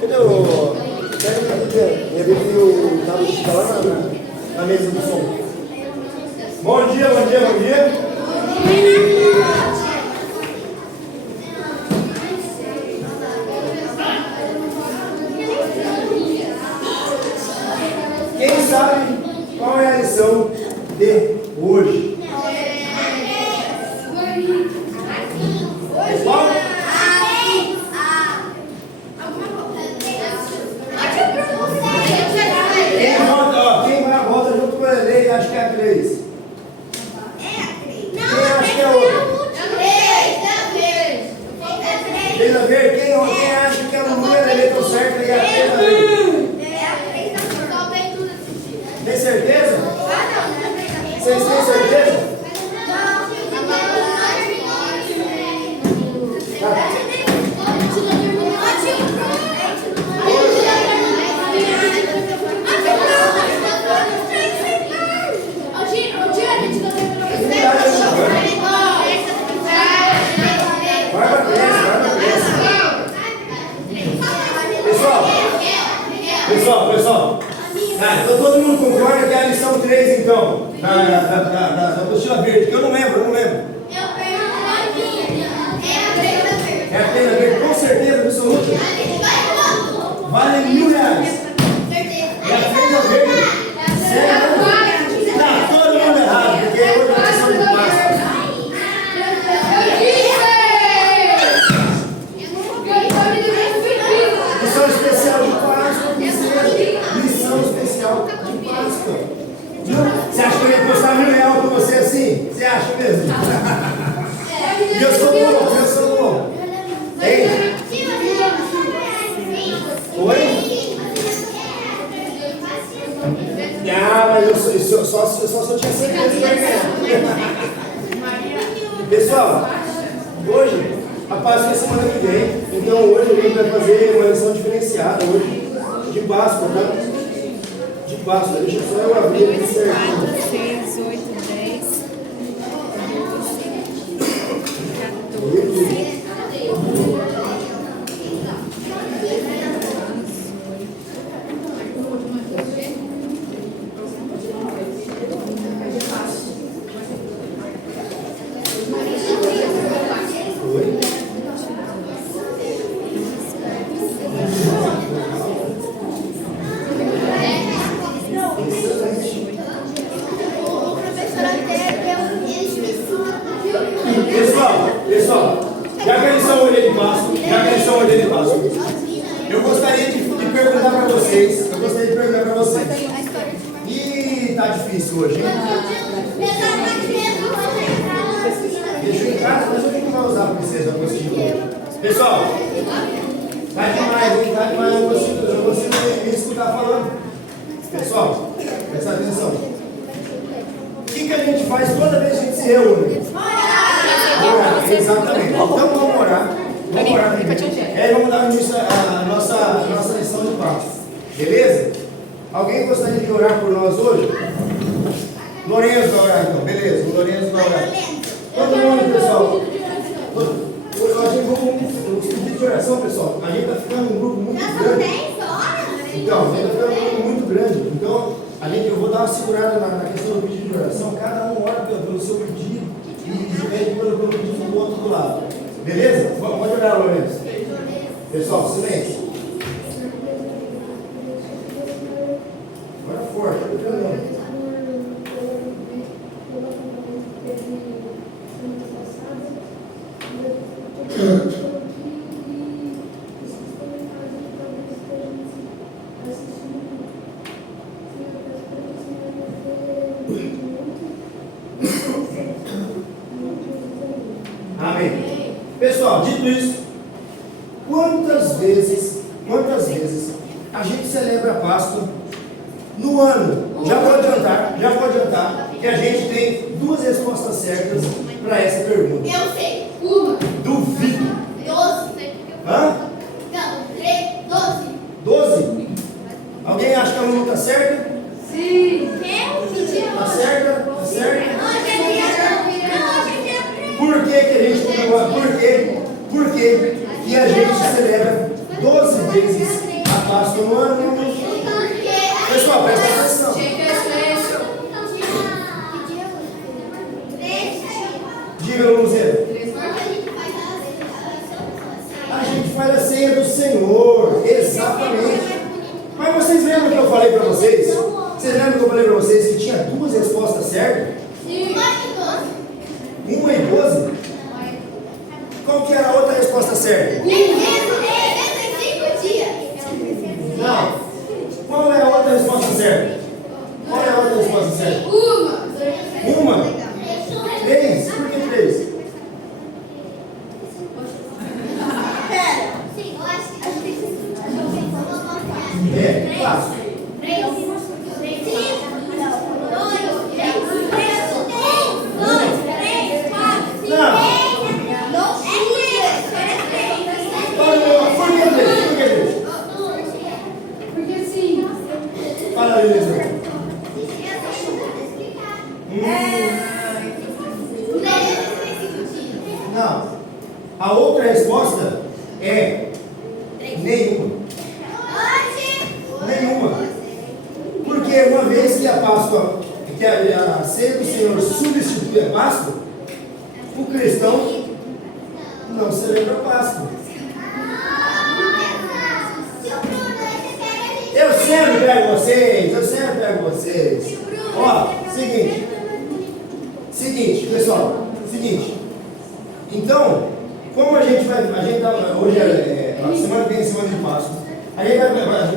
Cadê o... Minha Bíblia e o tablet está lá na mesa do som. Bom dia, bom dia, bom dia. Quem sabe qual é a lição de hoje? Qual? Quem vai à volta junto com a lei, acho que é a 3. Quem acha que é outra? 3 a ver, quem acha que é o número da letra certa e a 3 a ver? Tem certeza? Vocês têm certeza? Pessoal, então todo mundo concorda que é a lição 3, então, da apostila verde, que eu não lembro. É a 3 verde, com certeza absoluta. Vale R$1.000. É a 3 verde. Sério? Tá, todo mundo errado, porque hoje é a lição de Páscoa. Lição especial de Páscoa, lição especial de Páscoa. Você acha que eu ia postar R$1.000 com você assim? Você acha mesmo? E eu sou bom. Ei? Oi? Ah, mas eu só tinha certeza que ia ganhar. Pessoal, hoje a Páscoa é semana que vem, então hoje a gente vai fazer uma lição diferenciada hoje de Páscoa, tá? De Páscoa, deixa só eu abrir aqui certinho. 4, 6, 8, 10, 14. Pessoal, já que eles são orelha de Páscoa, eu gostaria de perguntar para vocês, e tá difícil hoje, hein? Deixa eu em casa, mas eu não vou usar para vocês a apostila. Pessoal, tá demais, hein? Tá demais, eu não consigo me escutar falando. Pessoal, presta atenção. O que a gente faz toda vez que a gente se reúne? Orar, exatamente. Então vamos orar. Vamos dar início à nossa lição de Páscoa. Beleza? Alguém gostaria de orar por nós hoje? Lourenço vai orar então. Beleza, o Lourenço vai orar. Todo mundo, pessoal. Hoje a gente vamos pedir de oração, pessoal. A gente está ficando um grupo muito grande. Então, a gente está ficando um grupo muito grande. Então, eu vou dar uma segurada na questão do pedido de oração. Cada um ora pelo seu pedido e pede pelo pedido do outro do lado. Beleza? Pode orar, Lourenço. Pessoal, silêncio. Agora forte, Amém. Pessoal, dito isso, quantas vezes a gente celebra a Páscoa no ano? Já vou adiantar que a gente tem 2 respostas certas para essa pergunta. Eu sei. Uma. Duvido. 12. Hã? Não, 12. 12? Alguém acha que a Lulu está certa? Sim. Está certa? Está certa? Não, Por que a gente celebra 12 vezes Páscoa no ano. Pessoal, presta atenção. Diga, Luzeiro. A gente faz a ceia do Senhor. Exatamente. Mas vocês lembram que eu falei para vocês? Vocês lembram que eu falei para vocês que tinha duas respostas certas? 1 e 12? Qual que era a outra resposta certa? Não. Qual é a outra resposta certa? Qual é a outra resposta certa? Uma? 3? Por que 3? É, fácil. Fala, Elisa. Não. A outra resposta é nenhuma. Nenhuma. Porque uma vez que a Páscoa, que a ceia do Senhor substitui a Páscoa, o cristão não celebra a Páscoa. Eu sempre pego vocês. Ó, seguinte, pessoal, então, como a gente tá, hoje a semana que vem é semana de Páscoa,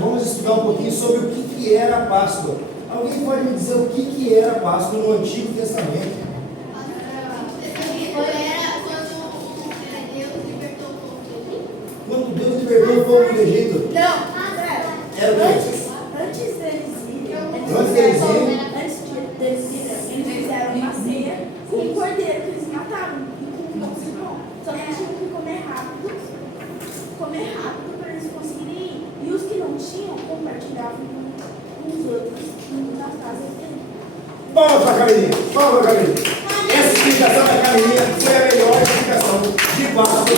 vamos estudar um pouquinho sobre o que era a Páscoa. Alguém pode me dizer o que era a Páscoa no Antigo Testamento? Quando Deus libertou o povo do Egito? Era o quê? Antes deles irem, eles fizeram uma ceia com um cordeiro que eles mataram e com um pão. Só que eles tinham que comer rápido para eles conseguirem ir. E os que não tinham, compartilhavam com os outros nas casas deles. Palmas para a Camilinha. Essa explicação da Camilinha foi a melhor explicação de Páscoa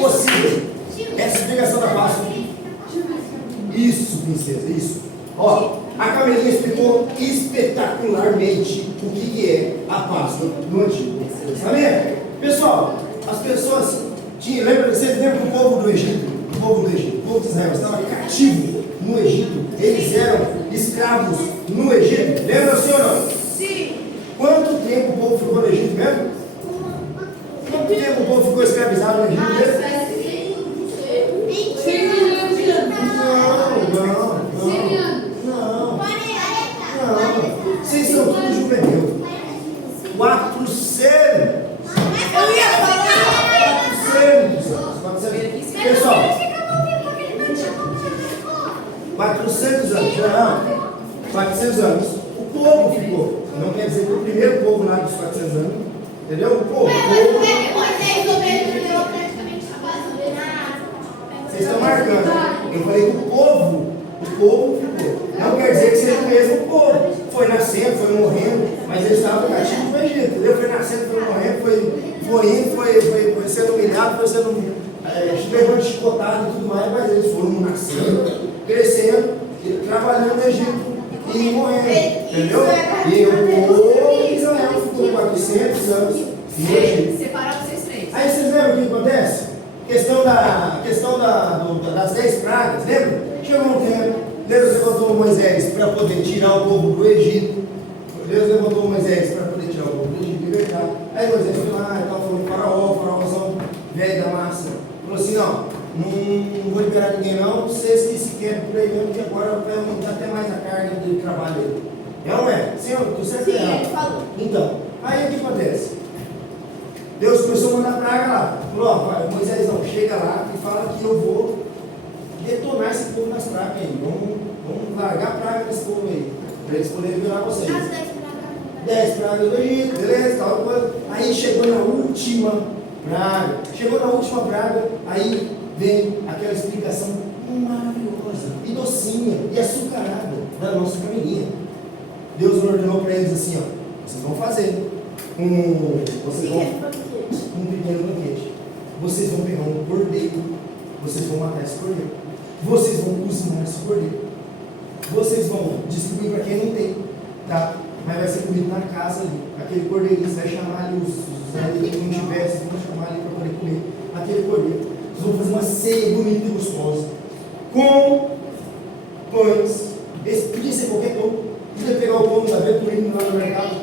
possível. Essa explicação da Páscoa. Isso, princesa, isso. Ó, a Camilinha explicou espetacularmente o que é a Páscoa no Antigo Testamento. Pessoal, as pessoas vocês lembram do povo do Egito? O povo de Israel estava cativo no Egito. Eles eram escravos no Egito. Lembra, senhora? Sim. Quanto tempo o povo ficou no Egito mesmo? Quanto tempo o povo ficou escravizado no Egito mesmo? Não. Vocês são tudo juvenil. 400. Eu ia falar. 400. Pessoal, 400 anos. Não. 400 anos. O povo ficou. Não quer dizer que o primeiro povo lá dos 400 anos. Entendeu? O povo. Vocês estão marcando. Eu falei que o povo ficou. Não quer dizer que seja o mesmo povo. Foi nascendo, foi morrendo, mas eles estavam cativos no Egito, entendeu? Foi nascendo, foi morrendo, foi sendo humilhado, foi sendo levando chicotado e tudo mais, mas eles foram nascendo, crescendo, trabalhando no Egito e morrendo, entendeu? E o povo de Israel ficou 400 anos no Egito. Separaram vocês três. Aí vocês lembram o que acontece? Questão das 10 pragas, lembra? Chegou um tempo, Deus levantou Moisés para poder tirar o povo do Egito. Deus levantou Moisés para poder tirar o povo do Egito e libertar. Aí Moisés foi lá e tal, falou com o faraózão velho da massa. Falou assim: não vou liberar ninguém não, vocês que se querem por aí mesmo, que agora vai aumentar até mais a carga de trabalho dele. É ou não é? Senhor, tu certo? Sim, ele falou. Então, aí o que acontece? Deus começou a mandar praga lá. Falou: Moisés, não, chega lá e fala que eu vou detonar esse povo nas pragas aí. Vamos largar a praga desse povo aí, para eles poderem virar vocês. 10 pragas do Egito, beleza, tal coisa. Aí chegou na última praga. Aí vem aquela explicação maravilhosa e docinha e açucarada da nossa Camilinha. Deus ordenou para eles assim: vocês vão fazer um pequeno banquete. Vocês vão pegar um cordeiro, vocês vão matar esse cordeiro. vocês vão cozinhar esse cordeiro. Vocês vão distribuir para quem não tem, tá? Mas vai ser comido na casa ali. Aquele cordeirinho, você vai chamar ali os ali que não tivesse, vão chamar ali para poder comer aquele cordeiro. Vocês vão fazer uma ceia bonita e gostosa, com pães. Esse podia ser qualquer pão. Podia pegar o pão da Betuíno lá no mercado.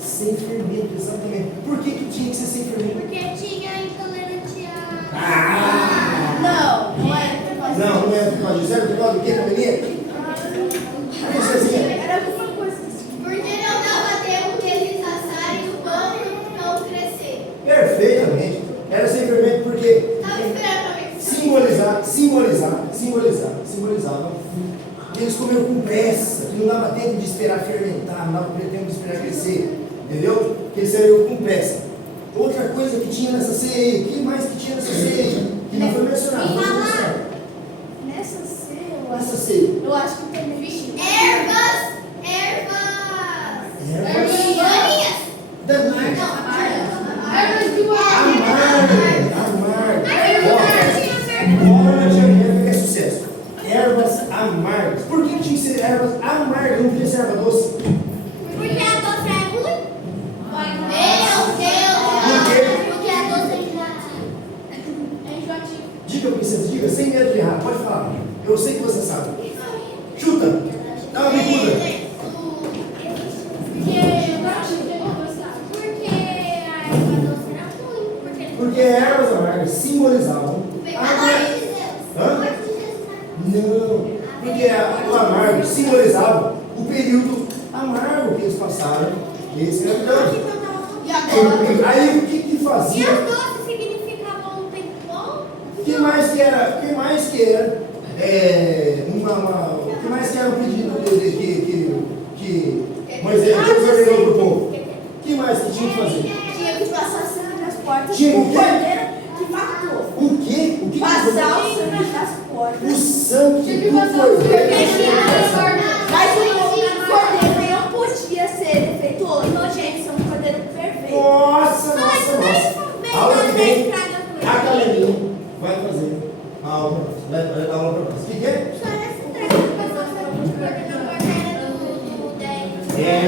Sem fermento, exatamente. Por que tinha que ser sem fermento? Porque tinha intolerante a... Não é. Não é por causa disso. Era por causa do quê, Domineta? Era alguma coisa assim. Porque não dava tempo deles assarem o pão e não crescer. Perfeitamente. Era sem fermento porque Estava esperando para mim. simbolizava. Eles comeram com pressa, que não dava tempo de esperar fermentar, não dava tempo de esperar crescer. Entendeu? Porque eles saíram com pressa. Outra coisa que tinha nessa ceia, o que mais que tinha nessa ceia? Que não foi mencionado. Nessa ceia, Nessa ceia. eu acho que também tinha. Ervas. Daninhas. Danais. Ervas de Olha, tinha é sucesso. Ervas amargas. Por que tinha que ser ervas amargas? Não podia ser erva doce? Porque a doce é ruim? Meu Deus! Porque a doce é enjoativa. Diga, princesa, diga, sem medo de errar. Pode falar. Eu sei que você sabe. Chuta. Dá uma bicuda. Porque ervas amargas simbolizavam Hã? Não, porque o amargo simbolizava o período amargo que eles passaram em escravidão. E agora? Aí o que E fazia? as doces significavam um tempo bom? O que mais que era? O que mais que era? O que mais que era o pedido que Moisés Deus ordenou para o povo? O que mais que tinha que fazer? Tinha que passar sangue nas portas. Tinha o O quê? cordeiro que matou. O quê? O que Passar que o sangue nas portas. o sangue do Mas cordeiro. o cordeiro não podia ser defeituoso. Nojento, é um cordeiro perfeito. Nossa. Aula que vem, a academia vai fazer a aula, vai dar aula para nós. O que é?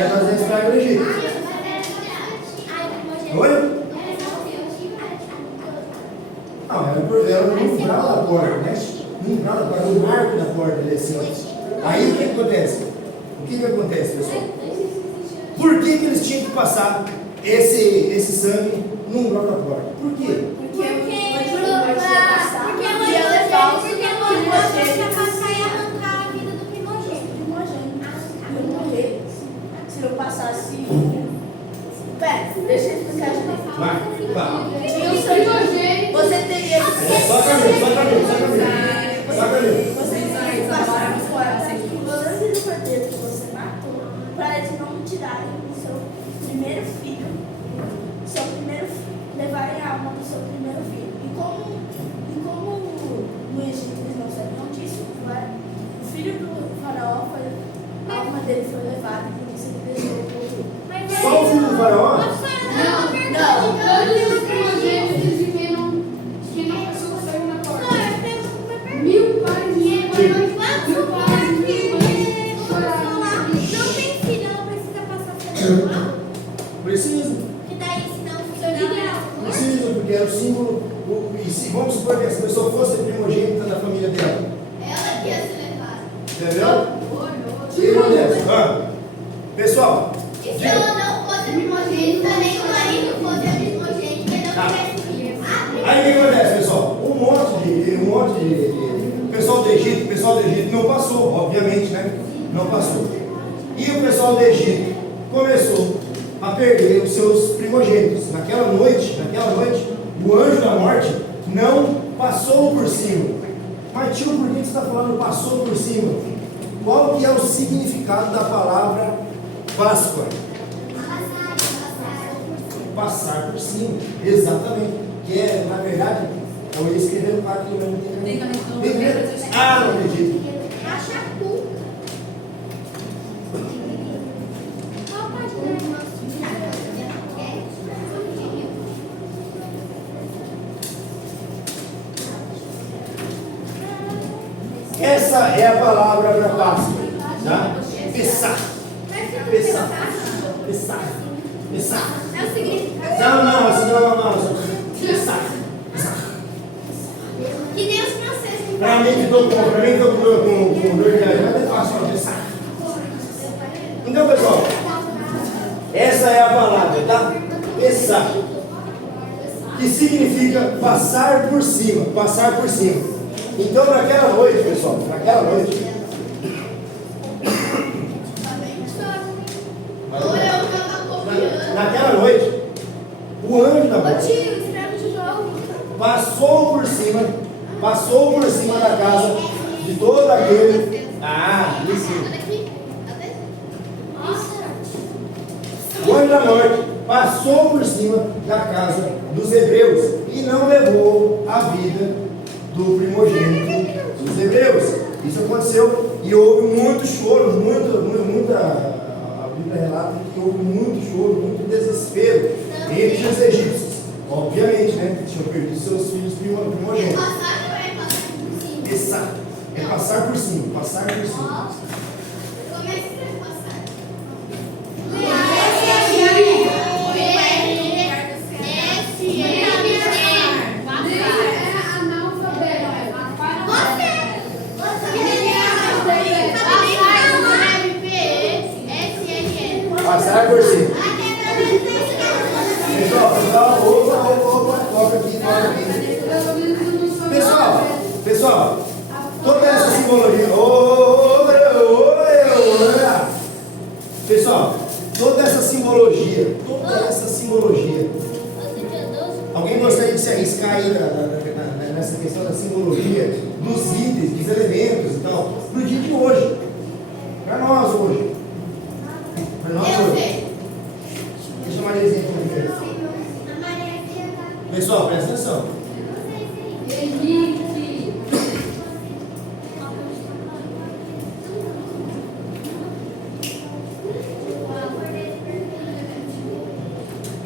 Nós vamos para o Egito. Oi? Não, era no umbral da porta, né? No umbral da porta, no marco da porta ali assim. Aí o que acontece? O que acontece, pessoal? Por que eles tinham que passar esse sangue no umbral da porta? Por quê? Se eu passasse. Pera, deixa eu explicar de novo. Vai. Você teria que. Só caminho. Você teria que passar as portas do sangue do cordeiro que você matou para eles não tirarem o seu primeiro filho. Levarem a alma do seu primeiro filho. E como no Egito eles não sabiam disso, o filho do faraó a alma dele foi levada e por isso ele deixou o povo. Só o filho do faraó? Precisa, porque era o símbolo. Vamos supor que essa pessoa fosse primogênita da família dela. Entendeu? O que acontece? Pessoal, Se ela não fosse primogênita, nem o marido fosse primogênito, ele não tivesse filho. aí o que acontece, pessoal? Um monte de pessoal do Egito não passou, obviamente, né? Não passou. E o pessoal do Egito começou a perder os seus primogênitos. Naquela noite, o anjo da morte não passou por cima. Mas tio, por que você está falando passou por cima? Qual que é o significado da palavra Páscoa? Passar por cima, exatamente. Que é, na verdade, eu ia escrever no quadro que eu não tenho. Ah, não acredito. Essa é a palavra para Páscoa. Tá? Pessah. Pessah. Pessah. Pessah. É o significado. Não. Pessah. Que nem os franceses. Para mim que estou com dor de garganta, é fácil falar Pessah. Então, pessoal, essa é a palavra, tá? Pessah. Que significa passar por cima. Passar por cima. Então, naquela noite, pessoal, naquela noite. Naquela noite, o anjo da morte passou por cima da casa de todo aquele. Isso. O anjo da morte passou por cima da casa dos hebreus e não levou a vida do primogênito dos hebreus. Isso aconteceu e houve muito choro, a Bíblia relata que houve muito choro, muito desespero entre os egípcios. Obviamente, né? Tinham perdido seus filhos primogênitos. Pessah é passar por cima, passar por cima. Como é que você passar? Passar por cima. Pessoal, toca aqui. Pessoal, toda essa simbologia. Pessoal, toda essa simbologia. Alguém gostaria de se arriscar aí nessa questão da simbologia, dos itens, dos elementos e tal, pro dia de hoje? Para nós hoje. Deixa a Mariazinha primeiro. Pessoal, presta atenção.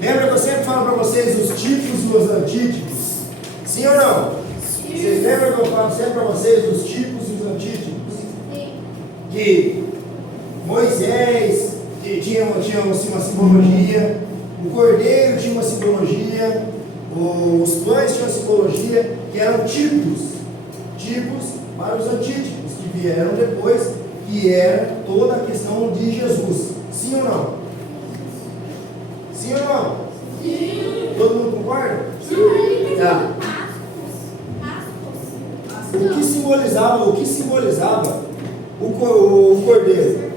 Lembra que eu sempre falo para vocês os tipos e os antítipos? Sim ou não? Vocês lembram que eu falo sempre para vocês os tipos e os antítipos? Que Moisés tinha uma simbologia, o cordeiro tinha uma simbologia, os pães tinham uma simbologia, que eram tipos para os antítipos, que vieram depois, que era toda a questão de Jesus. Sim ou não? Sim ou não? Sim. Todo mundo concorda? Sim. Tá. O que simbolizava o cordeiro?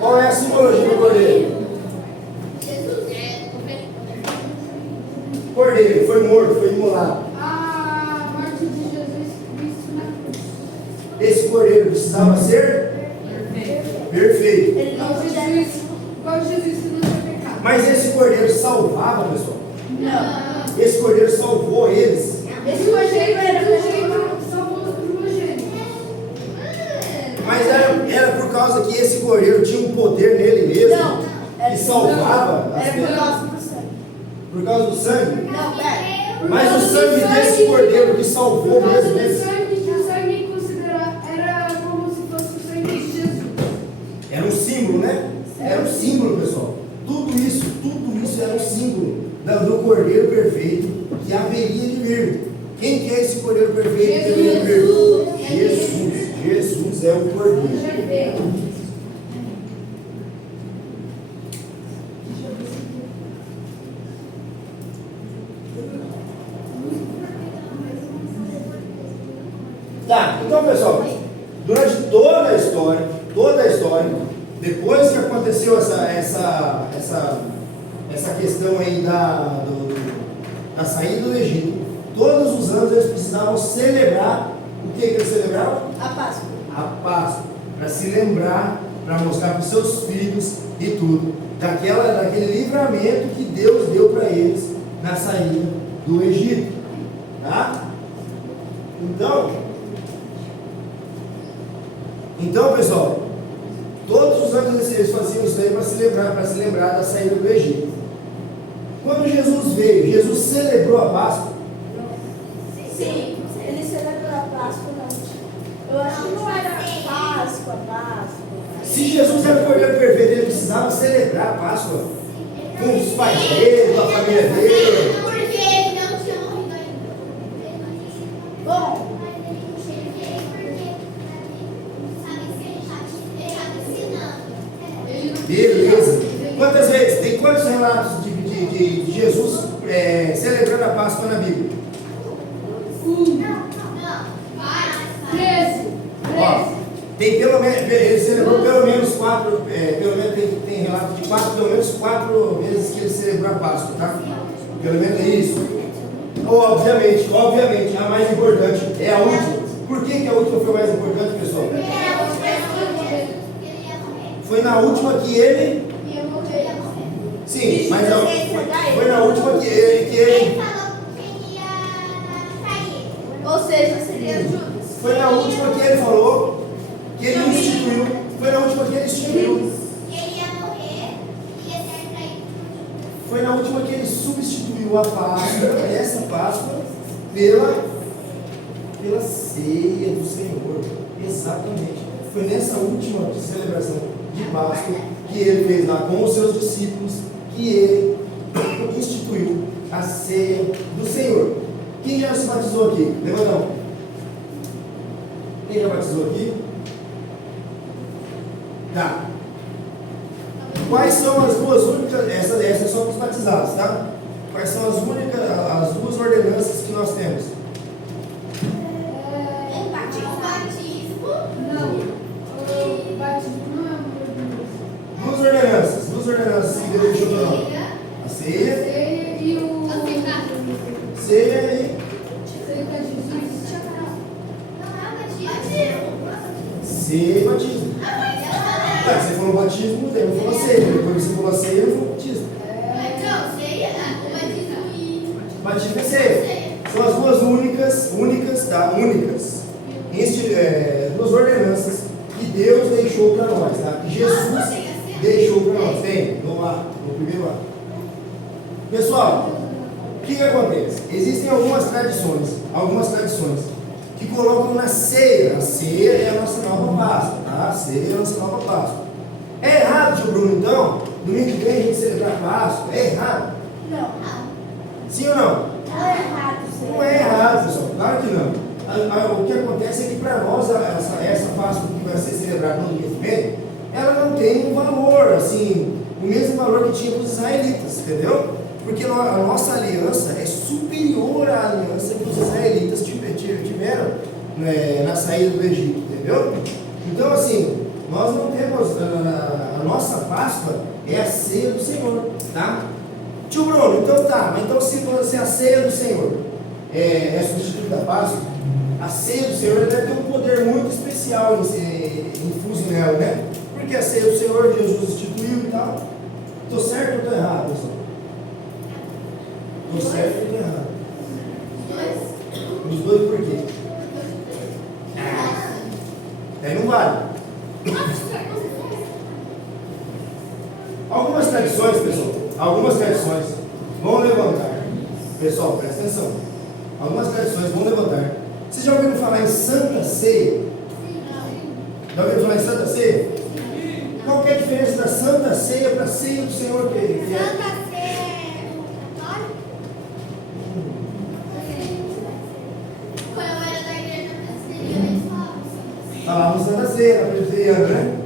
Qual é a simbologia do cordeiro? Cordeiro foi morto, foi imolado. A morte de Jesus Cristo na cruz. Esse cordeiro precisava ser perfeito. Ele não foi igual Jesus que não foi pecado. Mas esse cordeiro salvava, pessoal? Não. Esse cordeiro salvou eles. Esse cordeiro era o jeito salvou os primogênitos. Mas era por causa que esse cordeiro tinha um poder nele mesmo, que salvava as Era por pessoas. causa do sangue. Por causa do sangue? Não, pera. Mas o sangue desse cordeiro que salvou Por causa mesmo do eles. sangue, que o sangue era como se fosse o sangue de Jesus. Era um símbolo, né? Era um símbolo, pessoal. Tudo isso era um símbolo do cordeiro perfeito que haveria de vir. Quem que é esse cordeiro perfeito que haveria de vir? Jesus é o cordeiro. Tá, então pessoal, durante toda a história, depois que aconteceu essa questão aí da saída do Egito, todos os anos eles precisavam celebrar. O que eles celebravam? A Páscoa. A Páscoa, para se lembrar, para mostrar para os seus filhos e tudo, daquele livramento que Deus deu para eles na saída do Egito. Tá? Então pessoal, todos os anos eles faziam isso aí para se lembrar da saída do Egito. Quando Jesus veio, Jesus celebrou a Páscoa? Sim, ele celebrou a Páscoa na última. Eu acho que não era Páscoa. Se Jesus era o Cordeiro Perfeito, ele precisava celebrar a Páscoa com os pais dele, com a família dele. Porque ele não tinha morrido ainda. Bom, Beleza. Quantas vezes? Tem quantos relatos de Jesus celebrando a Páscoa na Bíblia? Ó, tem pelo menos, ele celebrou pelo menos 4, pelo menos tem relato de 4, pelo menos 4 vezes que ele celebrou a Páscoa, tá? Pelo menos é isso. Obviamente, a mais importante é a última. Por que a última foi mais importante, pessoal? Foi na última que ele. Sim, mas não, foi na última que ele. Ele falou quem ia trair. ou seja, seria Judas. Foi na última que ele falou, que ele instituiu. Foi na última que ele instituiu. Ele ia morrer e ia ser traído. Foi na última que ele substituiu a Páscoa, essa Páscoa, pela ceia do Senhor. Exatamente. Foi nessa última celebração de Páscoa que ele fez lá com os seus discípulos, que ele instituiu a ceia do Senhor. Quem já se batizou aqui? Levanta a mão. Quem já batizou aqui? Tá. Quais são as duas únicas, essa é só para os batizados, tá? Quais são as duas ordenanças que nós temos? O batismo. Duas ordenanças que Deus deixou para nós. A ceia, ceia e ceia e batismo. Tá, você falou batismo, daí eu falo ceia. Depois você falou ceia, eu falo batismo. Batismo é ceia. São as duas únicas, duas ordenanças que Deus deixou para nós, tá? Que Jesus deixou para nós. Tem, no primeiro ato. Pessoal, o que acontece? Existem algumas tradições que colocam na ceia. A ceia é a nossa nova Páscoa, tá? A ceia é a nossa nova Páscoa. É errado, tio Bruno, então? Domingo que vem a gente celebrar a Páscoa? É errado? Não. Sim ou não? Não é errado, senhor. Não é errado, pessoal. Claro que não. O que acontece é que para nós, essa Páscoa que vai ser celebrada no domingo que vem, ela não tem um valor, assim, o mesmo valor que tinha para os israelitas, entendeu? Porque a nossa aliança é superior à aliança que os israelitas tiveram na saída do Egito, entendeu? Então, assim, nós não temos, a nossa Páscoa é a ceia do Senhor, tá? Tio Bruno, então tá, mas então se a ceia do Senhor é substituto da Páscoa, a ceia do Senhor deve ter um poder muito especial infuso nela, né? Porque a ceia do Senhor, Jesus instituiu e tal. Estou certo ou estou errado, pessoal? Estou certo ou estou errado? Os dois por quê? Aí não vale. Algumas tradições, pessoal, vão levantar. Pessoal, presta atenção. Algumas tradições vão levantar. Vocês já ouviram falar em Santa Ceia? Já ouviram falar em Santa Ceia? Qual que é a diferença da Santa Ceia para a ceia do Senhor? Que é? Santa Ceia católica? Quando eu era da igreja presbiteriana, eles falavam Falavam Santa Ceia, na presbiteriana, né?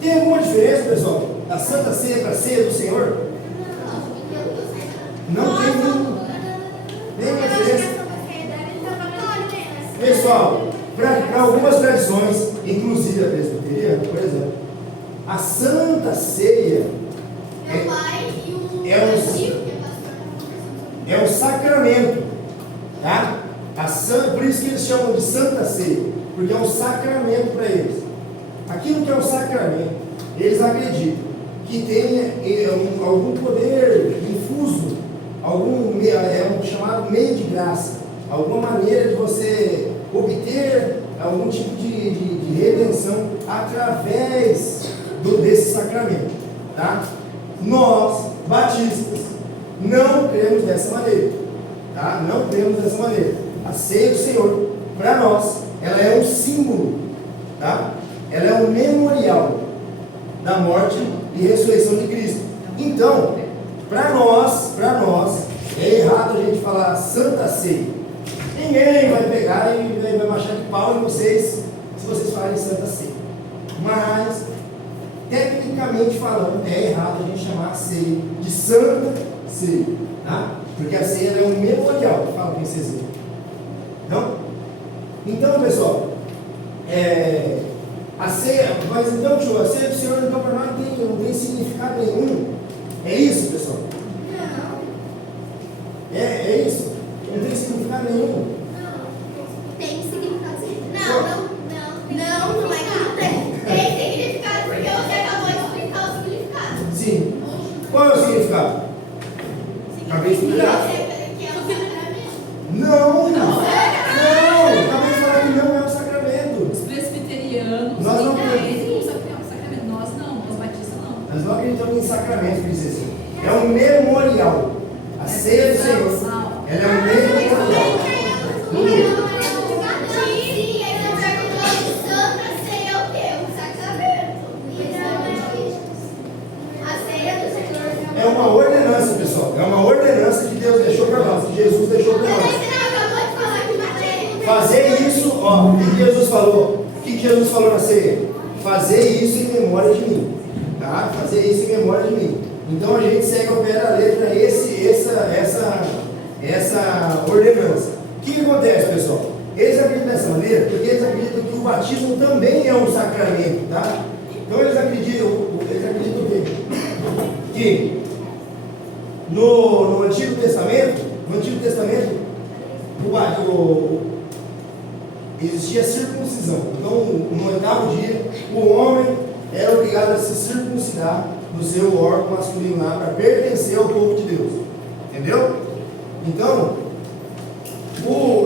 Tem alguma diferença, pessoal, da Santa Ceia para a ceia do Senhor? Não tem nenhuma diferença. Pessoal, para algumas tradições, inclusive a presbiteriana, por exemplo, a Santa Ceia Meu pai e o é um- meu tio, que é pastor, é um sacramento, tá? Por isso que eles chamam de Santa Ceia, porque é um sacramento para eles. Aquilo que é um sacramento, eles acreditam que tem algum poder infuso, é um chamado meio de graça, alguma maneira de você obter algum tipo de redenção através desse sacramento, tá? Nós, batistas, não cremos dessa maneira, tá? Não cremos dessa maneira. A ceia do Senhor, para nós, ela é um símbolo, tá? Ela é um memorial da morte e ressurreição de Cristo. Então, para nós, é errado a gente falar Santa Ceia. Ninguém vai pegar e vai baixar de pau em vocês, se vocês falarem Santa Ceia. Mas, tecnicamente falando, é errado a gente chamar a ceia de Santa Ceia, tá? Porque a ceia é um memorial. Fala, princesa. Não? Então, pessoal, a ceia, mas então, tio, a ceia do Senhor, então, para nós não tem significado nenhum. É isso, pessoal? Não. É isso? Não tem significado nenhum. Tem significado sim. Não é que não tem. Tem significado porque você acabou de explicar o significado. Sim. Qual é o significado? Acabei de explicar. Que é o sacramento. Não. Acabei de falar que não é um sacramento. Os presbiterianos, Nós não eles usam o sacramento. Nós não, os batistas não. Nós não acreditamos em sacramento, princesa. É um memorial. A ceia do Senhor, ela é um memorial. É uma ordenança, pessoal. É uma ordenança que Deus deixou para nós, que Jesus deixou para nós. Fazer isso, ó, o que Jesus falou? O que Jesus falou na ceia? Fazer isso em memória de mim. Tá? Fazer isso em memória de mim. Então a gente segue ao pé da letra essa ordenança. O que acontece, pessoal? Eles acreditam dessa maneira porque eles acreditam que o batismo também é um sacramento, tá? Então eles acreditam o quê? Que no Antigo Testamento, existia circuncisão. Então, no 8º dia, o homem era obrigado a se circuncidar no seu órgão masculino lá para pertencer ao povo de Deus. Entendeu? Então,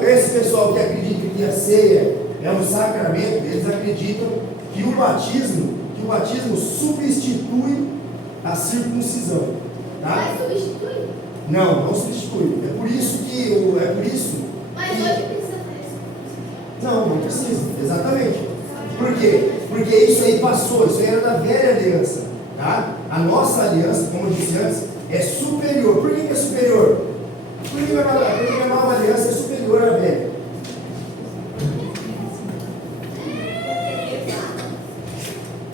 esse pessoal que acredita que a ceia é um sacramento, eles acreditam que o batismo substitui a circuncisão. Tá? Mas substitui? Não substitui. É por isso. Mas hoje precisa fazer isso. Não precisa, exatamente. Por quê? Porque isso aí passou, isso aí era da velha aliança. Tá? A nossa aliança, como eu disse antes, é superior. Por que é superior? Porque a nova aliança é superior à velha.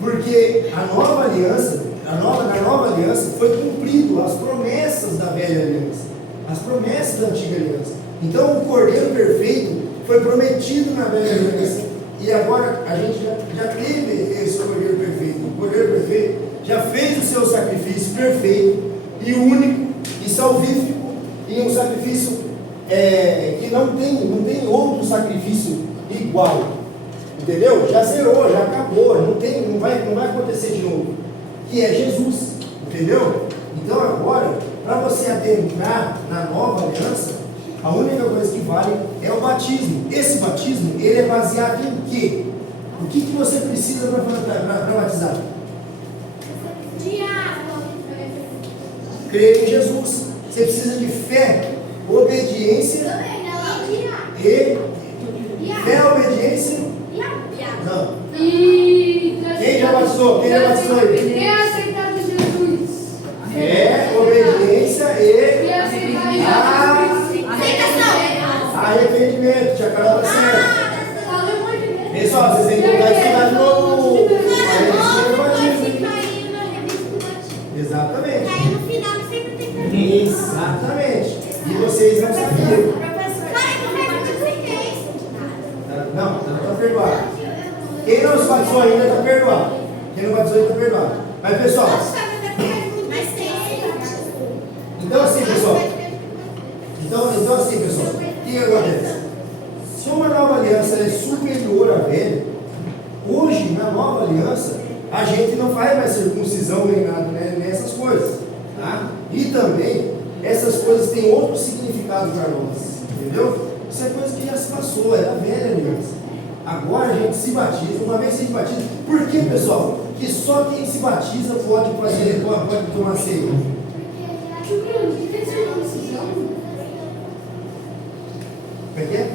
Porque a nova aliança, na nova aliança foi cumprido as promessas da velha aliança, as promessas da antiga aliança. Então o Cordeiro perfeito foi prometido na velha aliança. E agora a gente já teve esse Cordeiro perfeito. O Cordeiro perfeito já fez o seu sacrifício perfeito e único e salvífico, e um sacrifício que não tem outro sacrifício igual. Entendeu? Já zerou, já acabou, não vai acontecer de novo. Que é Jesus. Entendeu? Então agora, para você adentrar na nova aliança, a única coisa que vale é o batismo. Esse batismo, ele é baseado em quê? O que você precisa para batizar? Crer em Jesus. Você precisa de fé, obediência e fé, obediência. Não. Quem já batizou? Quem já batizou aí? Quem é aceitado Jesus? Fé, obediência e arrependimento. Tia Carol está certo. Pessoal, vocês têm que voltar a estudar de novo. Exatamente. Aí no final sempre tem que Exatamente. E vocês não sabiam. Não está perdoado. Quem não se batizou ainda está perdoado. Quem não batizou ainda está perdoado. Mas pessoal, então assim pessoal, o que acontece? Se uma nova aliança é superior à velha, hoje na nova aliança a gente não faz mais circuncisão nem nada, né, nessas coisas, tá? E também essas coisas têm outro significado para nós, entendeu? Isso é coisa que já se passou, é da velha aliança. Agora a gente se batiza, uma vez que se batiza, por que, pessoal? Que só quem se batiza pode tomar ceia. Como é que é?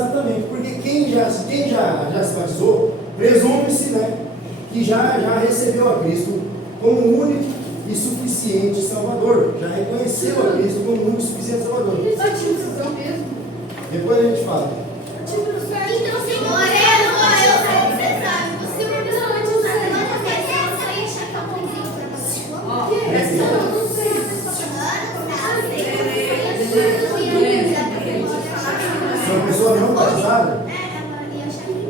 Exatamente, porque quem já se batizou, presume-se, né, que já recebeu a Cristo como único e suficiente Salvador. Já reconheceu a Cristo como único e suficiente Salvador. Batismo mesmo. Depois a gente fala. Então, Senhor, eu sei que você sabe. Você é uma pessoa batizada, não consegue sair e achar que é um pãozinho pra você. Ó, presta Eu não sei. São pessoas não batizadas.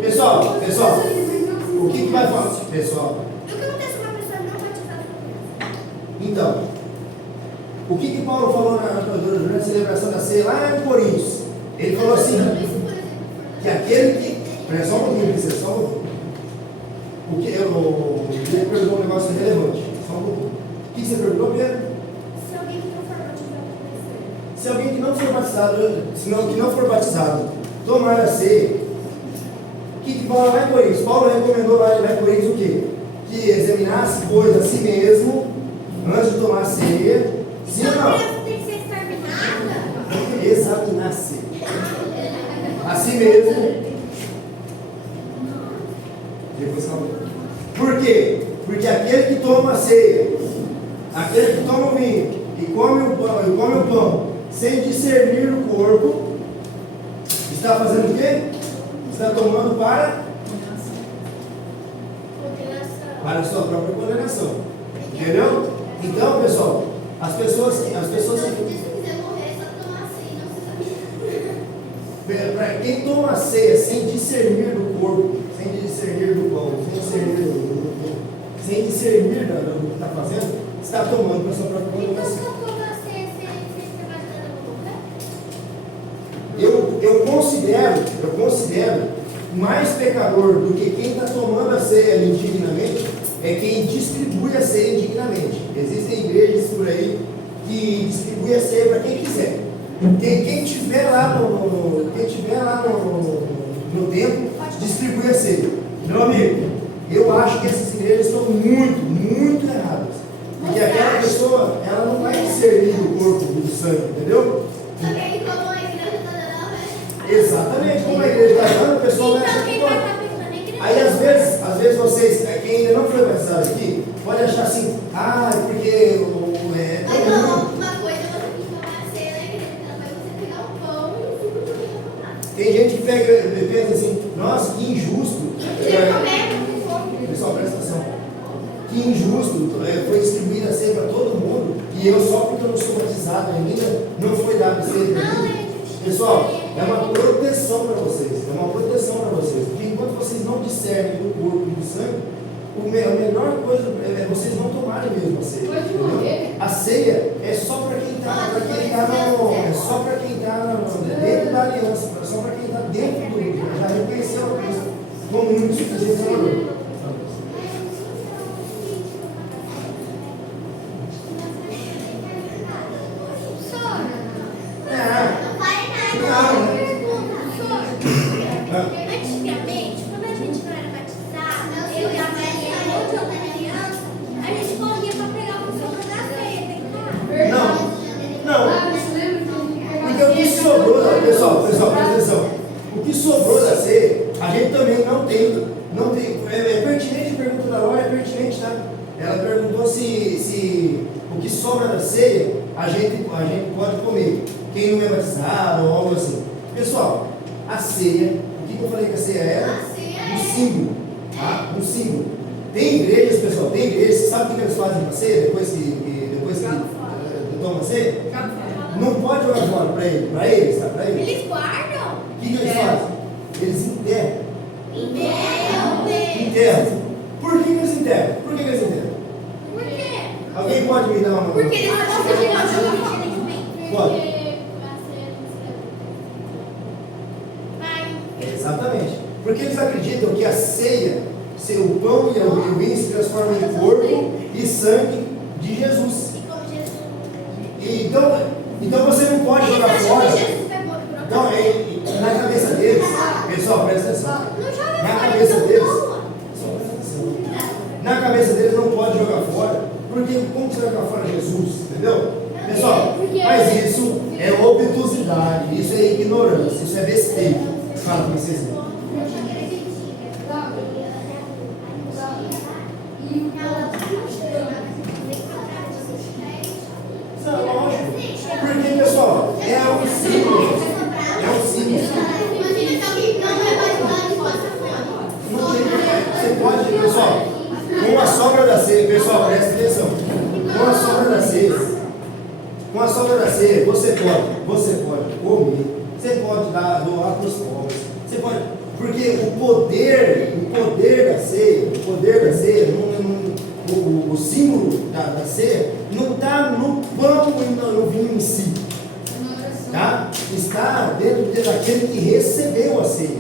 Pessoal, o que vai fazer? Pessoal, O que acontece com uma pessoa não batizada? então, o que Paulo falou durante a celebração da ceia lá em Coríntios? Ele falou assim, que aquele que... Presta só um pouquinho, princesa, só um pouquinho. Ele perguntou um negócio relevante, só um pouquinho. O que você perguntou, Pedro? Se alguém que não for batizado Se alguém que não for batizado, tomar a ceia, o que Paulo lá em Coríntios? Paulo recomendou lá em Coríntios o quê? Que examinasse, pois, a si mesmo, antes de tomar a ceia, sim ou não? tem que ser exterminada? Examinar-se a si mesmo. Depois calma. Por quê? Porque aquele que toma a ceia, aquele que toma o vinho e come o pão, sem discernir o corpo, está fazendo o quê? Está tomando para a sua própria condenação. Entendeu? Então, pessoal, as pessoas Se que quiser morrer, é só tomar assim, não precisa. para quem toma a ceia sem discernir do corpo, sem discernir do pão, sem discernir do que está fazendo, está tomando para a sua própria Então, se condenação. eu tomar sem ser batizada, Eu considero mais pecador do que quem está tomando a ceia indignamente é quem distribui a ceia indignamente. Existem igrejas por aí que distribuem a ceia para quem quiser. Quem tiver lá no templo, distribui a ceia. Meu amigo, eu acho que essas igrejas estão muito erradas. Porque aquela pessoa, ela não vai discernir o corpo do sangue, entendeu? Só que aí, como a igreja está dando, né? Exatamente, como a igreja está dando, o pessoal vai Então, achar quem que vai pode. estar pensando na igreja? Aí às vezes vocês, quem ainda não foi batizado aqui, pode achar assim, porque Mas não, uma coisa é você tomar a ceia na igreja, mas você pegar o pão e o suco do vinho pra tomar. tem gente que pensa assim, nossa, que injusto. Você comer com fome. Pessoal, presta atenção. Que injusto, foi distribuída a ceia para todo mundo, e eu só porque eu não sou batizado ainda, não foi dado ceia para Não, mim. é Pessoal, é uma proteção para vocês, porque enquanto vocês não discernem do corpo e do sangue, a melhor coisa é vocês não tomarem mesmo a ceia. Pode Entendeu? morrer. A ceia é só para quem está dentro da aliança, só para quem está dentro do, já reconheceu a Cristo como único e suficiente Salvador. Não vai nada. Antigamente, quando a gente não era batizado, eu e a Maria, outra criança, a gente corria para pegar o suco da ceia, tem que Não. Ah, você lembra que eu pegava Porque o que sobrou, pessoal, presta atenção. O que sobrou da ceia, a gente também não tem. É pertinente a pergunta da Laura, é pertinente, tá? Ela perguntou se o que sobra da ceia a gente pode comer. Quem não é batizado ou algo assim. Pessoal, a ceia, o que eu falei que a ceia era? Um símbolo. Tá? Um símbolo. Tem igrejas, pessoal, sabe o que eles fazem com a ceia depois que tomam a ceia? Não pode jogar fora para eles, tá? Para eles. Eles guardam? O que eles fazem? Eles enterram. Enterram. Por que eles enterram? Por quê? Alguém pode me dar uma Porque eles não gostam de jogar fora. Pode. Vai. Exatamente. Porque eles acreditam que a ceia, o pão e o vinho se transformam em corpo e sangue de Jesus. E como Jesus. Então você não pode jogar Eles acham fora. que Jesus pegou por outra Então, na cabeça deles, pessoal, presta atenção. Não joga Na fora, cabeça então deles, toma. pessoal, presta atenção. Na cabeça deles não pode jogar fora, porque como você vai jogar fora Jesus? Entendeu? Pessoal, mas isso é obtusidade, isso é ignorância, isso é besteira. Isso é lógico. Porque, pessoal, é um símbolo. É um símbolo. Imagina que alguém não é mais grande e passa fome. Não tem porquê. Você pode, pessoal, com a sobra da ceia, pessoal, presta atenção. Com a sobra da ceia, você pode comer, você pode doar para os pobres, você pode, porque o poder da ceia, o símbolo da ceia, não está no pão e no vinho em si, tá? Está dentro daquele que recebeu a ceia,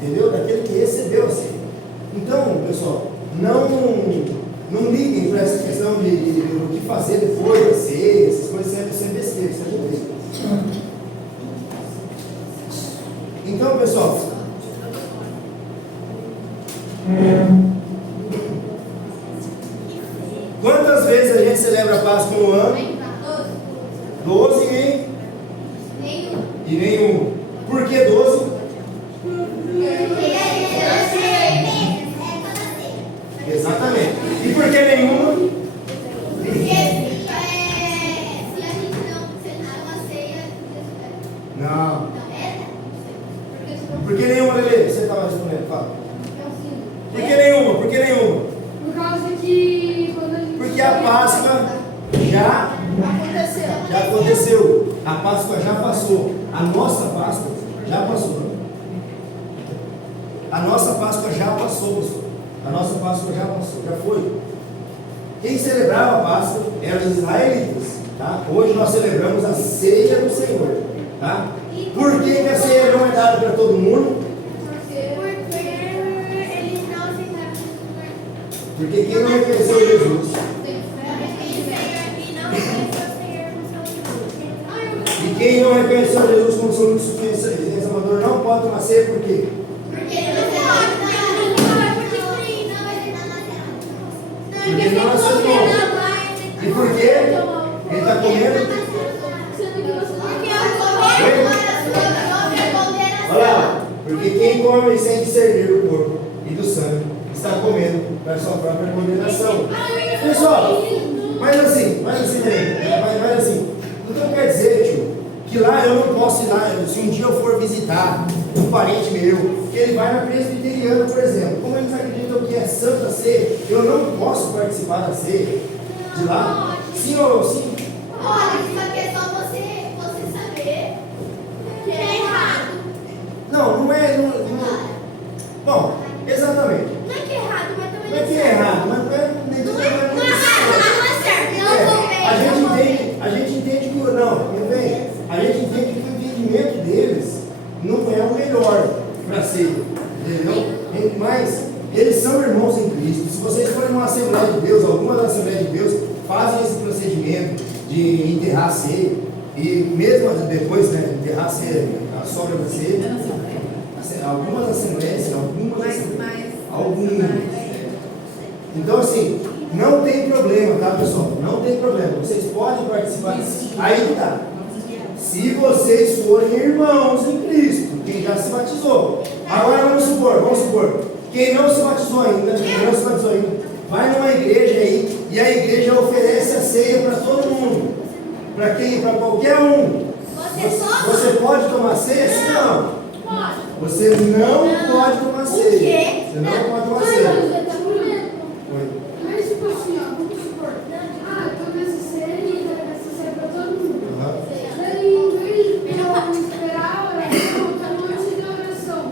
entendeu? Daquele que recebeu a ceia. Então, pessoal, não liguem para essa questão de o que fazer depois da ceia, essas coisas isso é besteira, isso é bobeira. Então, pessoal, quantas vezes a gente celebra a Páscoa no ano? 12 e nenhum. Por que 12? Exatamente. E por que nenhuma? Porque se a gente não cenar uma ceia, Não. não é? Por que nenhuma, Lelê? Você estava respondendo, fala. Por que nenhuma? Por que nenhuma? Por causa que quando a gente. Porque a Páscoa já aconteceu. A Páscoa já passou. A nossa Páscoa já passou. A nossa Páscoa já passou, pastor. A nossa Páscoa já passou, já foi. Quem celebrava a Páscoa eram os israelitas, tá? Hoje nós celebramos a ceia do Senhor, tá? Por que a ceia não é dada para todo mundo? Porque eles não aceitaram Jesus. Porque quem não reconheceu Jesus e quem não reconheceu Jesus como seu único suficiente Salvador não pode tomar ceia, por quê? Porque ele não pode. Porque ele não aceitou. E por quê? Ele está comendo? Olha lá, porque quem come sem discernir do corpo e do sangue está comendo para sua própria condenação. Pessoal, mas assim, então quer dizer, tio, que lá eu não posso ir lá, se um dia eu for visitar um parente meu, que ele vai na presbiteriana, por exemplo, como eles acreditam que é santa ceia, eu não posso participar da ceia de lá? Sim ou sim? Olha, só que é só você saber que é errado. Não é. Bom, exatamente. Não é que é errado, mas também Não é que é errado, mas não é nem tudo não é certo. a gente entende que a gente entende que o entendimento deles não é o melhor para ser, entendeu? Mas eles são irmãos em Cristo. Se vocês forem numa Assembleia de Deus, alguma das Assembleias de Deus fazem esse procedimento de enterrar a ceia, e mesmo depois, né, enterrar a ceia, a sobra da ceia, algumas assembleias, algumas. Então, assim, não tem problema, tá, pessoal? Não tem problema. Vocês podem participar. Aí que tá. Se vocês forem irmãos em Cristo, quem já se batizou. Agora vamos supor, quem não se batizou ainda, vai numa igreja aí e a igreja oferece a ceia para todo mundo. Para quem? Para qualquer um. Você pode tomar ceia? Sim, não. Você não pode tomar ceia. Você não pode tomar ceia. Mas tipo assim, ó, vamos supor. Toma essa ceia pra todo mundo. Daí, em vez de eu esperar a oração, tá no antes da oração.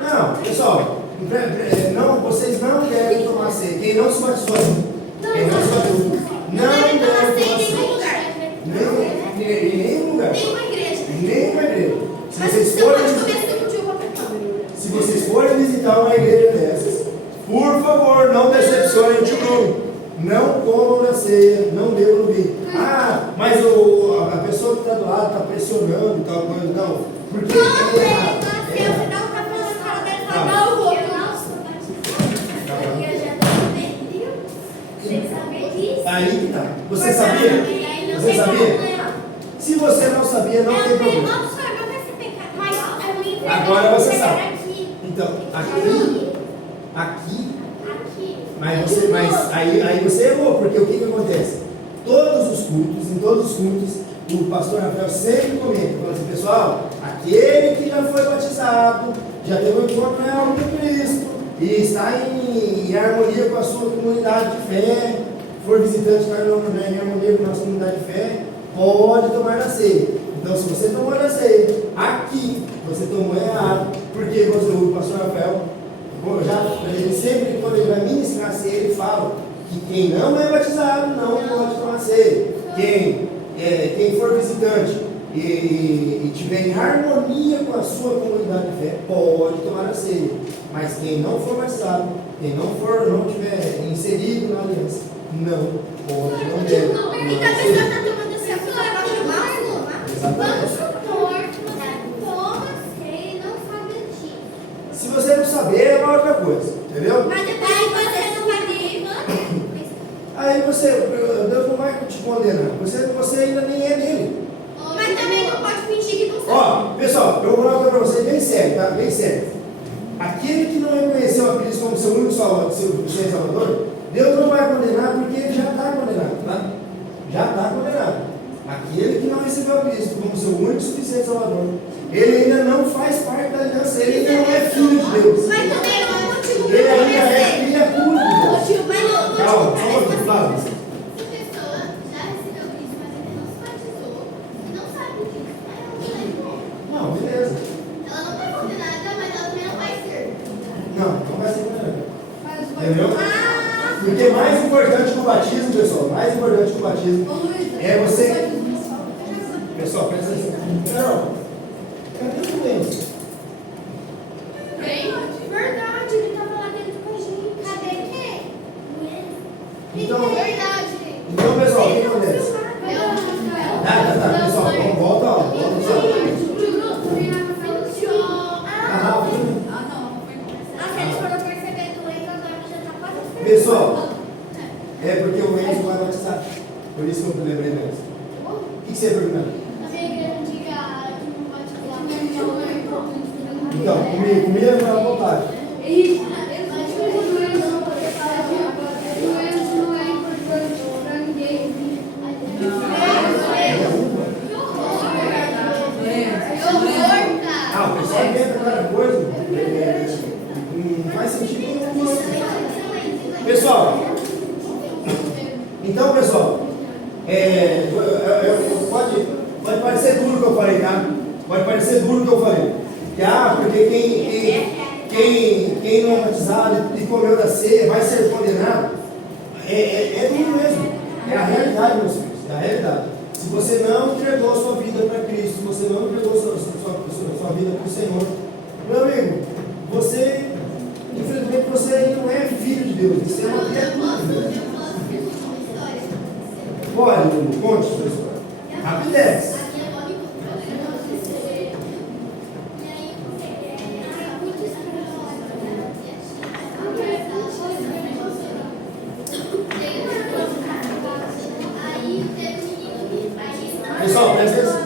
Não, pessoal, vocês não devem tomar ceia. Quem não se batizou ainda, não deve tomar ceia. Em nenhum lugar. Nenhuma igreja. Se vocês forem visitar uma igreja dessas, por favor, não decepcionem o tio Bruno. Não comam da ceia, não bebam no vinho. Mas a pessoa que está do lado está pressionando e tal coisa. Não, porque é errado. Aí que tá. Você sabia? Você sabia? Se você não sabia, não tem problema. Agora você sabe. Então, aqui aqui. Aqui. Mas aí você errou, porque o que acontece? Todos os cultos, em todos os cultos, o pastor Rafael sempre comenta, fala assim, pessoal, aquele que já foi batizado, já teve um encontro real com Cristo, e está em harmonia com a sua comunidade de fé, for visitante está em harmonia com a nossa comunidade de fé, pode tomar na ceia. Então, se você tomou na ceia, aqui, você tomou errado, porque o pastor Rafael, ele sempre, quando ele vai ministrar a ceia, ele fala que quem não é batizado não pode tomar ceia. Quem for visitante e tiver em harmonia com a sua comunidade de fé, pode tomar a ceia. Mas quem não for batizado, quem não tiver inserido na aliança, não pode, não deve. Então a pessoa está tomando a ceia para tomar uma. Exatamente. Vamos supor que você toma ceia e não sabe disso. Se você não saber, é uma outra coisa, entendeu? Mas depois você não vai ter. Aí Deus não vai te condenar, você ainda nem é dele. Mas também não pode fingir que não sabe. Ó, pessoal, eu vou falar uma coisa para vocês bem sério, tá? Bem sério. Aquele que não reconheceu a Cristo como seu único Salvador, seu Salvador, Deus não vai condenar porque ele já está condenado, tá? Já está condenado. Aquele que não recebeu a Cristo como seu único e suficiente Salvador, ele ainda não faz parte da aliança, ele ainda não é filho de Deus. Mas também não é motivo Ele para ainda é conhecer. criatura de Deus. Mas não é Calma, motivo só um pouquinho, Flávio. Se a pessoa já recebeu Cristo, mas ainda não se batizou, e não sabe disso, ela não vai ser. Não, beleza. Ela não foi condenada, mas ela também não vai ser. Não vai ser condenado. Entendeu? Ah, Porque mais importante que o batismo, pessoal, mais importante que o batismo é você. Pessoal, presta atenção. Não, cadê o silêncio? verdade, ele estava lá dentro com a gente. Cadê quem? Então, Verdade. então, pessoal, o que acontece? Tá, pessoal, vamos, volta, ó. Ah, não foi começar. Nossa, eles foram perceber do Enzo agora que já tá quase Pessoal, é porque o Enzo vai batizar. Por isso que eu lembrei antes. O que você ia perguntar? Na minha igreja antiga, que não pode falar. Então, comia à vontade. Ah, o pessoal inventa cada coisa. Não faz sentido nenhum. Pessoal, então, pessoal, pode parecer duro o que eu falei, tá? Pode parecer duro o que eu falei. Porque quem não é batizado e comeu da ceia vai ser condenado. É duro mesmo. É a realidade, meus filhos. É a realidade. Se você não entregou a sua vida para Cristo, se você não entregou a sua vida para o Senhor, meu amigo, infelizmente, você não é filho de Deus. Você é uma criatura de Deus. Pode, Lulu, conte a sua história. Rapidez. Pessoal, presta atenção.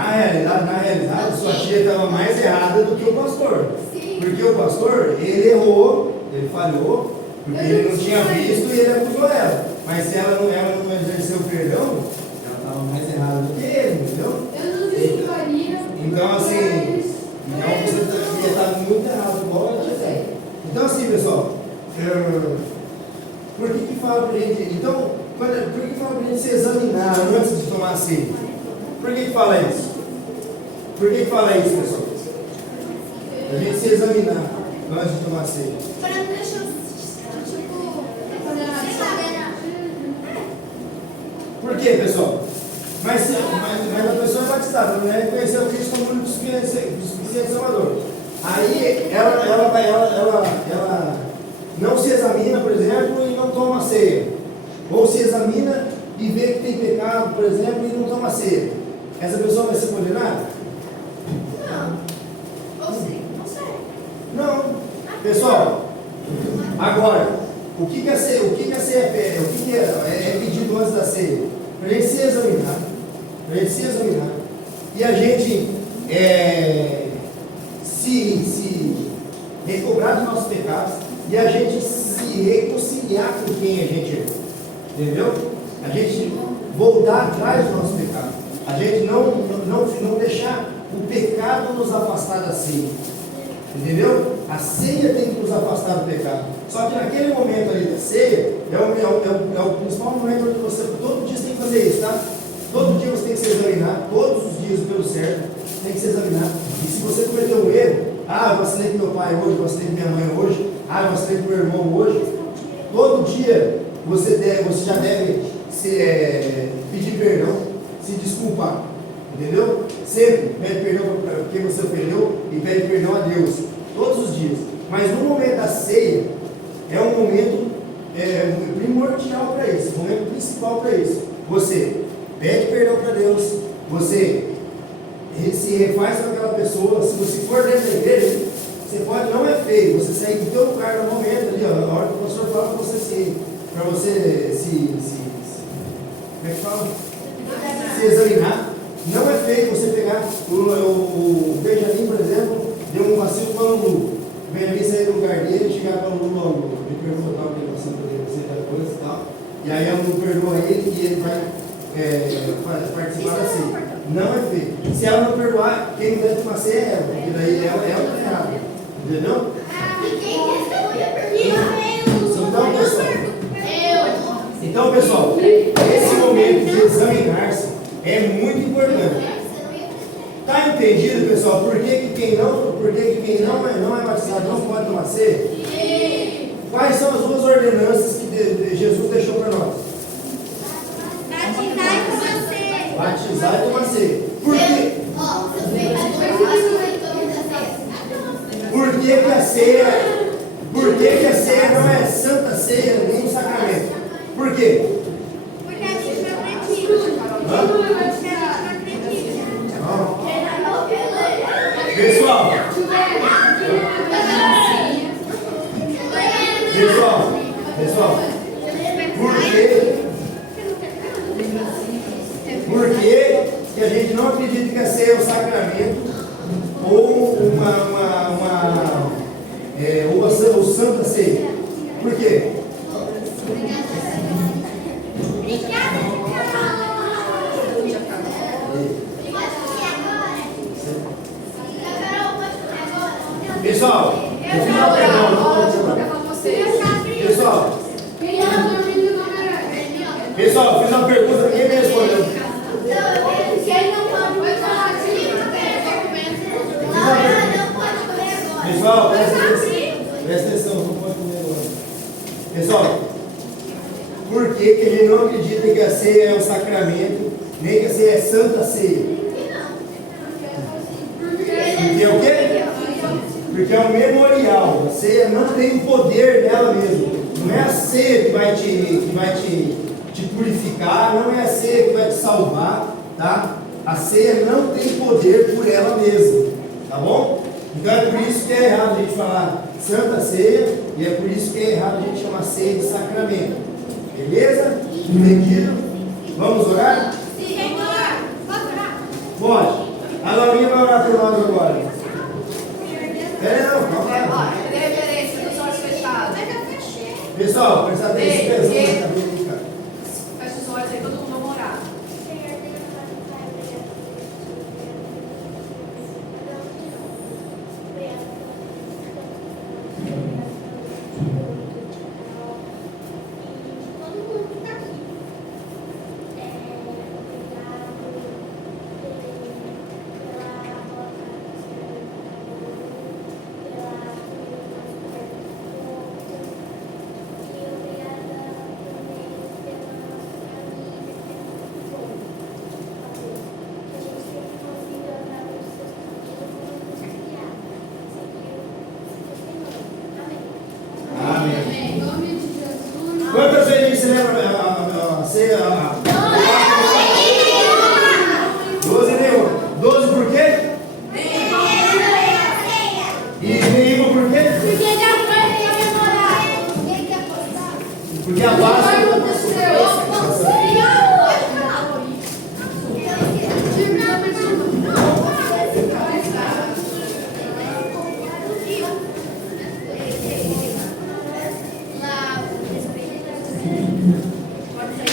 Na realidade, sua tia estava mais errada do que o pastor. Porque o pastor, ele errou, ele falhou, porque ele não tinha visto e ele acusou ela. Mas se ela não exerceu o perdão, ela estava mais errada do que ele, entendeu? Eu não desculparia. Então, assim, você ia estar muito errado, igual a tia Zé. Então, assim, pessoal, por que fala pra gente, então, por que fala pra gente se examinar antes de tomar a ceia? Por que fala isso? Por que fala isso, pessoal? A gente se examinar antes de tomar a ceia. Pra não deixar, tipo, Por quê, pessoal? Mas a pessoa é batizada, não é conhecer o Cristo como único suficiente Salvador. Aí ela não se examina, por exemplo, e não toma a ceia. Ou se examina e vê que tem pecado, por exemplo, e não toma a ceia. Essa pessoa vai ser condenada? não. Ou sim, não sei. Não. Pessoal, agora, o que a ceia pede? O que é pedido antes da ceia? Para a gente se examinar. E a gente se recobrar dos nossos pecados e a gente se reconciliar com quem a gente é. Entendeu? A gente voltar atrás do nosso pecado. A gente não deixar o pecado nos afastar da ceia. Entendeu? A ceia tem que nos afastar do pecado. Só que naquele momento ali da ceia, é o principal momento onde você, todo dia você tem que fazer isso, tá? Todo dia você tem que se examinar, todos os dias pelo certo, tem que se examinar. E se você cometeu um erro, eu vacilei com meu pai hoje, eu vacilei com minha mãe hoje, eu vacilei com meu irmão hoje, todo dia você já deve pedir perdão, se desculpar. Entendeu? Sempre pede perdão porque você ofendeu e pede perdão a Deus. Todos os dias. Mas no momento da ceia, é um momento primordial para isso, um momento principal para isso. Você pede perdão para Deus, você se refaz com aquela pessoa. Se você for dentro da igreja, você pode, não é feio, você sair do teu lugar no momento ali, na hora que o pastor fala para você como é que fala? Se examinar. Não é feio você pegar o Benjamin, por exemplo, deu um vacilo para o Lulu. O Benjamin sair do lugar dele, chegar para o Lulu, me perguntou tal, que ele passou por ele, tal coisa e tal. E aí a Lulu perdoa ele e ele vai participar da ceia. Não é feio. Se ela não perdoar, quem não deve tomar ceia é ela, porque daí ela está errada. Entendeu? Então, pessoal, esse momento de examinar-se é muito importante. Está entendido, pessoal, por que quem não é batizado não pode tomar ceia? Quais são as duas ordenanças que Jesus deixou para nós? Batizar e tomar ceia. Por quê? Por que a ceia não é santa ceia nem um sacramento? Por quê? Porque a gente não acredita. Pessoal, por que a gente não acredita que a ceia é um sacramento ou ou santa ceia? Por quê? Pessoal, eu fiz uma pergunta. Pessoal, eu fiz uma pergunta, ninguém me respondeu. Pessoal, presta atenção, não pode comer agora. Pessoal, por que a gente não acredita que a ceia é um sacramento, nem que a ceia é santa ceia? Porque é o quê? Porque é um memorial. A ceia não tem o poder dela mesma. Não é a ceia que vai te purificar, não é a ceia que vai te salvar, tá? A ceia não tem poder por ela mesma, tá bom? Então é por isso que é errado a gente falar santa ceia e é por isso que é errado a gente chamar ceia de sacramento. Beleza? Entendido? Vamos orar? Sim, posso orar? Pode. irmãos agora. Não, calma lá. Ó, de referência dos olhos fechados. Pessoal, presta atenção. Fecha os olhos aí, todo mundo vai orar. Amém. Em nome de Jesus. Quantas vezes você lembra ser 12 nenhuma? 12 por quê? E nenhuma por quê? Porque a base